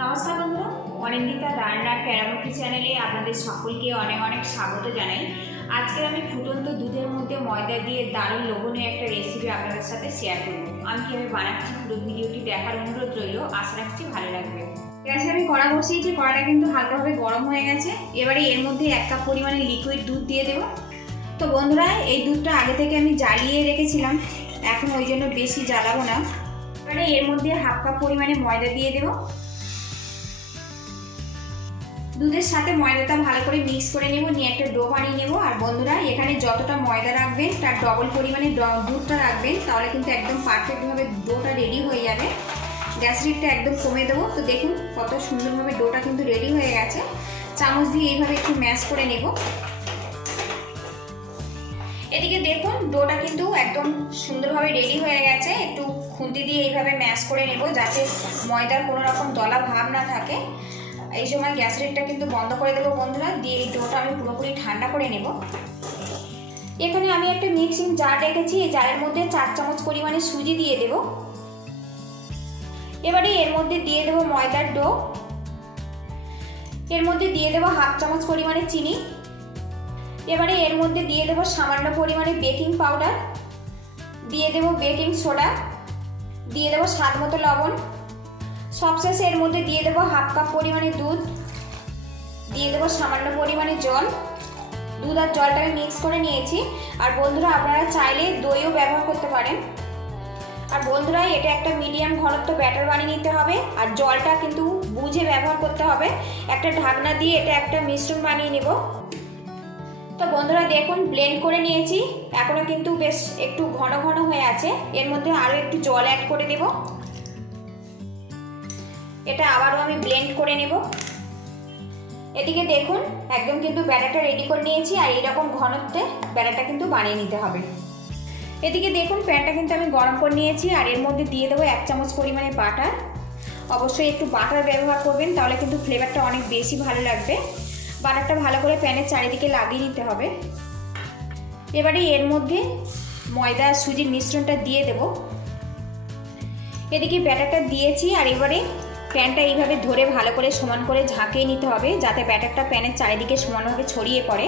নমস্কার বন্ধুরা, অনিন্দিতা রান্নার কেরামতি চ্যানেলে আপনাদের সকলকে অনেক অনেক স্বাগত জানাই। আজকে আমি ফুটন্ত দুধের মধ্যে ময়দা দিয়ে দারুণ লোভনীয় একটা রেসিপি আপনাদের সাথে শেয়ার করব। আমি কীভাবে বানাচ্ছি পুরো ভিডিওটি দেখার অনুরোধ রইল, আশা রাখছি ভালো লাগবে। গ্যাসে আমি কড়া বসিয়েছি, কড়াটা কিন্তু হালকাভাবে গরম হয়ে গেছে। এবারে এর মধ্যে 1 কাপ পরিমাণে লিকুইড দুধ দিয়ে দেবো। তো বন্ধুরা, এই দুধটা আগে থেকে আমি জ্বালিয়ে রেখেছিলাম, এখন ওই জন্য বেশি জ্বালাবো না। এবারে এর মধ্যে 1/2 কাপ পরিমাণে ময়দা দিয়ে দেবো। দুধের সাথে ময়দাটা ভালো করে মিক্স করে নেব, নিয়ে একটা ডো বানিয়ে নেব। আর বন্ধুরা, এখানে যতটা ময়দা রাখবেন তার ডবল পরিমাণে দুধটা রাখবেন, তাহলে কিন্তু একদম পারফেক্টভাবে ডোটা রেডি হয়ে যাবে। গ্যাস হিটটা একদম কমে দেবো। তো দেখুন কত সুন্দরভাবে ডোটা কিন্তু রেডি হয়ে গেছে। চামচ দিয়ে এইভাবে একটু ম্যাশ করে নেব। এদিকে দেখুন ডোটা কিন্তু একদম সুন্দরভাবে রেডি হয়ে গেছে। একটু খুন্তি দিয়ে এইভাবে ম্যাশ করে নেব, যাতে ময়দার কোনো রকম দলা ভাব না থাকে। এই সময় গ্যাস রেটটা কিন্তু বন্ধ করে দেবো বন্ধুরা, দিয়ে এই ডোটা আমি পুরোপুরি ঠান্ডা করে নেব। এখানে আমি একটা মিক্সিং জার রেখেছি, এই জারের মধ্যে 4 চামচ পরিমাণে সুজি দিয়ে দেব। এবারে এর মধ্যে দিয়ে দেব ময়দার ডো, এর মধ্যে দিয়ে দেব 1/2 চামচ পরিমাণে চিনি। এবারে এর মধ্যে দিয়ে দেব সামান্য পরিমাণে বেকিং পাউডার, দিয়ে দেব বেকিং সোডা, দিয়ে দেব স্বাদ মতো লবণ। সবশেষে এর মধ্যে দিয়ে দেবো 1/2 কাপ পরিমাণে দুধ, দিয়ে দেবো সামান্য পরিমাণে জল। দুধ আর জলটা আমি মিক্স করে নিয়েছি। আর বন্ধুরা, আপনারা চাইলে দইও ব্যবহার করতে পারেন। আর বন্ধুরা, এটা একটা মিডিয়াম ঘনত্ব ব্যাটার বানিয়ে নিতে হবে, আর জলটা কিন্তু বুঝে ব্যবহার করতে হবে। একটা ঢাকনা দিয়ে এটা একটা মিশ্রণ বানিয়ে নেব। তো বন্ধুরা দেখুন, ব্লেন্ড করে নিয়েছি, এখনও কিন্তু বেশ একটু ঘন ঘন হয়ে আছে। এর মধ্যে আরও একটু জল অ্যাড করে দেব। এটা আবারও আমি ব্লেন্ড করে নেব। এদিকে দেখুন একদম কিন্তু ব্যাটারটা রেডি করে নিয়েছি, আর এইরকম ঘনত্বে ব্যাটারটা কিন্তু বানিয়ে নিতে হবে। এদিকে দেখুন প্যানটা কিন্তু আমি গরম করে নিয়েছি, আর এর মধ্যে দিয়ে দেবো 1 চামচ পরিমাণে বাটার। অবশ্যই একটু বাটার ব্যবহার করবেন, তাহলে কিন্তু ফ্লেভারটা অনেক বেশি ভালো লাগবে। বাটারটা ভালো করে প্যানের চারিদিকে লাগিয়ে নিতে হবে। এবারে এর মধ্যে ময়দা আর সুজির মিশ্রণটা দিয়ে দেব। এদিকে ব্যাটারটা দিয়েছি, আর এবারে প্যানটা এইভাবে ধরে ভালো করে সমান করে ঝাঁকিয়ে নিতে হবে, যাতে ব্যাটারটা প্যানের চারিদিকে সমানভাবে ছড়িয়ে পড়ে।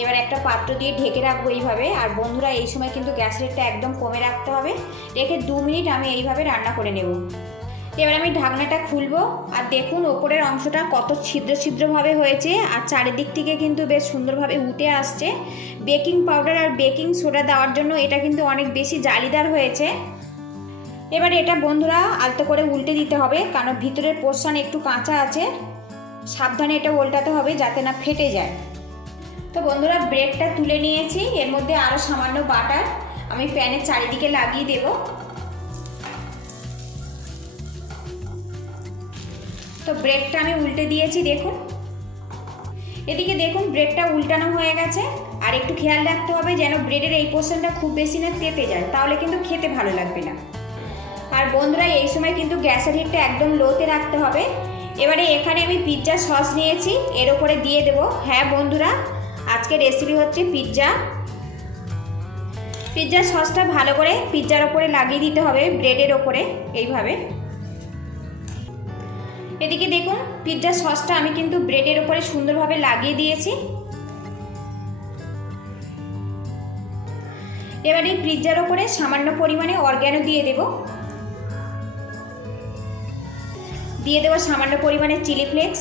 এবার একটা পাত্র দিয়ে ঢেকে রাখবো এইভাবে। আর বন্ধুরা, এই সময় কিন্তু গ্যাস রেটটা একদম কমে রাখতে হবে। রেখে 2 মিনিট আমি এইভাবে রান্না করে নেব। এবার আমি ঢাকনাটা খুলবো, আর দেখুন ওপরের অংশটা কত ছিদ্র ছিদ্রভাবে হয়েছে, আর চারিদিক থেকে কিন্তু বেশ সুন্দরভাবে উঠে আসছে। বেকিং পাউডার আর বেকিং সোডা দেওয়ার জন্য এটা কিন্তু অনেক বেশি জালিদার হয়েছে। এবার এটা বন্ধুরা আলতো করে উল্টে দিতে হবে, কারণ ভিতরের পোর্শন একটু কাঁচা আছে। সাবধানে এটা উল্টাতে হবে যাতে না ফেটে যায়। তো বন্ধুরা, ব্রেডটা তুলে নিয়েছি, এর মধ্যে আরও সামান্য বাটার আমি প্যানের চারিদিকে লাগিয়ে দেব। তো ব্রেডটা আমি উল্টে দিয়েছি দেখুন। এদিকে দেখুন ব্রেডটা উল্টানো হয়ে গেছে। আর একটু খেয়াল রাখতে হবে যেন ব্রেডের এই পোর্শনটা খুব বেশি না তেতে যায়, তাহলে কিন্তু খেতে ভালো লাগবে না। আর বন্ধুরা, এই সময় কিন্তু গ্যাসের হিটটা একদম লোতে রাখতে হবে। এবারে এখানে আমি পিৎজা সস নিয়েছি, এর ওপরে দিয়ে দেব। হ্যাঁ বন্ধুরা, আজকের রেসিপি হচ্ছে পিৎজা। পিৎজা সসটা ভালো করে পিৎজার ওপরে লাগিয়ে দিতে হবে, ব্রেডের ওপরে এইভাবে। এদিকে দেখুন পিৎজা সসটা আমি কিন্তু ব্রেডের ওপরে সুন্দরভাবে লাগিয়ে দিয়েছি। এবারে পিৎজার ওপরে সামান্য পরিমাণে অরগ্যানো দিয়ে দেব। দিয়ে দেবো সামান্য পরিমাণে চিলি ফ্লেক্স।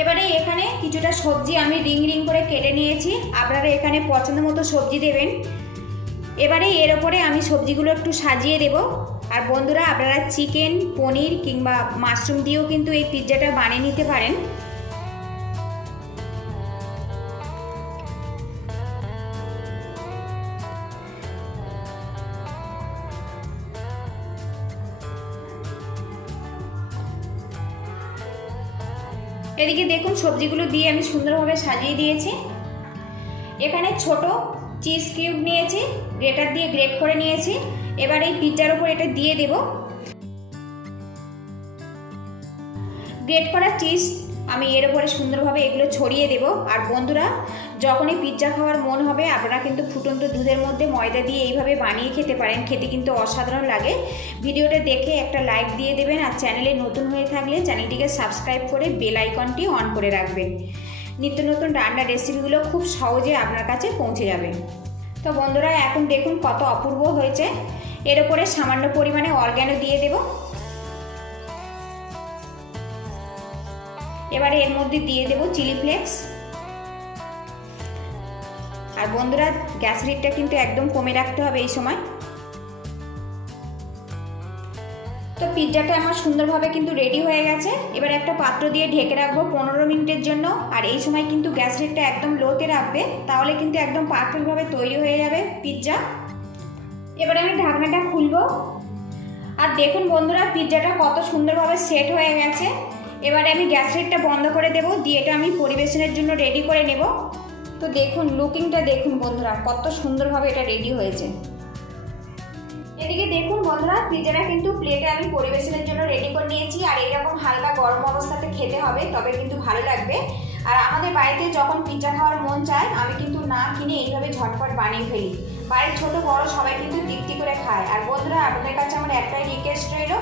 এবারে এখানে কিছুটা সবজি আমি রিং রিং করে কেটে নিয়েছি, আপনারা এখানে পছন্দ মতো সবজি দেবেন। এবারে এর ওপরে আমি সবজিগুলো একটু সাজিয়ে দেব। আর বন্ধুরা, আপনারা চিকেন, পনির কিংবা মাশরুম দিয়েও কিন্তু এই পিৎজাটা বানিয়ে নিতে পারেন। এদিকে দেখুন সবজিগুলো দিয়ে আমি সুন্দরভাবে সাজিয়ে দিয়েছি। এখানে ছোট চিজ কিউব নিয়েছি, গ্রেটার দিয়ে গ্রেট করে নিয়েছি। এবার এই পিৎজার উপর এটা দিয়ে দেব। গ্রেট করা চিজ আমি এর উপরে সুন্দরভাবে এগুলো ছড়িয়ে দেব। আর বন্ধুরা, যখনই পিৎজা খাওয়ার মন হবে আপনারা কিন্তু ফুটন্ত দুধের মধ্যে ময়দা দিয়ে এইভাবে বানিয়ে খেতে পারেন, খেতে কিন্তু অসাধারণ লাগে। ভিডিওটা দেখে একটা লাইক দিয়ে দেবেন, আর চ্যানেলে নতুন হয়ে থাকলে চ্যানেলটিকে সাবস্ক্রাইব করে বেল আইকনটি অন করে রাখবেন। নিত্য নতুন রান্নার রেসিপিগুলো খুব সহজে আপনার কাছে পৌঁছে যাবে। তো বন্ধুরা এখন দেখুন কত অপূর্ব হয়েছে। এর উপরে সামান্য পরিমাণে অরগ্যানো দিয়ে দেব। এবারে এর মধ্যে দিয়ে দেব চিলি ফ্লেক্স। আর বন্ধুরা গ্যাস হিটটা কিন্তু একদম কমে রাখতে হবে এই সময়। তো পিৎজাটা আমার সুন্দরভাবে কিন্তু রেডি হয়ে গেছে। এবার একটা পাত্র দিয়ে ঢেকে রাখবো 15 মিনিটের জন্য। আর এই সময় কিন্তু গ্যাস হিটটা একদম লোতে রাখবে, তাহলে কিন্তু একদম পারফেক্টভাবে তৈরি হয়ে যাবে পিৎজা। এবারে আমি ঢাকনাটা খুলবো, আর দেখুন বন্ধুরা পিৎজাটা কত সুন্দরভাবে সেট হয়ে গেছে। এবারে আমি গ্যাস হিটটা বন্ধ করে দেবো, দিয়ে এটা আমি পরিবেশনের জন্য রেডি করে নেব। তো দেখুন লুকিংটা দেখুন বন্ধুরা, কত সুন্দরভাবে এটা রেডি হয়েছে। এদিকে দেখুন বন্ধুরা পিৎজাটা কিন্তু প্লেটে আমি পরিবেশনের জন্য রেডি করে নিয়েছি। আর এরকম হালকা গরম অবস্থাতে খেতে হবে, তবে কিন্তু ভালো লাগবে। আর আমাদের বাড়িতে যখন পিৎজা খাওয়ার মন চায় আমি কিন্তু না কিনে এইভাবে ঝটপট বানিয়ে ফেলি। বাড়ির ছোট বড় সবাই কিন্তু তৃপ্তি করে খায়। আর বন্ধুরা আপনাদের কাছে আমার একটাই রিকোয়েস্ট রইল,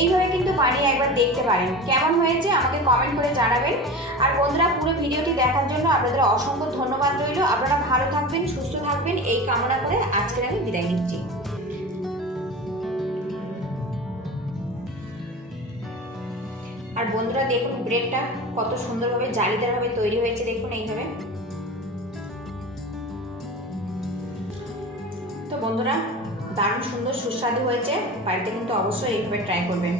এইভাবে কিন্তু বানিয়ে একবার দেখতে পারেন। কেমন হয়েছে আমাকে কমেন্ট করে জানাবেন। আর বন্ধুরা পুরো ভিডিওটি দেখার জন্য আপনাদের অসংখ্য ধন্যবাদ রইল। আপনারা ভালো থাকবেন, সুস্থ থাকবেন এই কামনা করে আজকের আমি বিদায় নিচ্ছি। আর বন্ধুরা দেখুন ব্রেডটা কত সুন্দরভাবে জালিদারভাবে তৈরি হয়েছে, দেখুন এইভাবে। তো বন্ধুরা দারুণ সুন্দর সুস্বাদু হয়েছে, বাড়িতে কিন্তু অবশ্যই এইভাবে ট্রাই করবেন।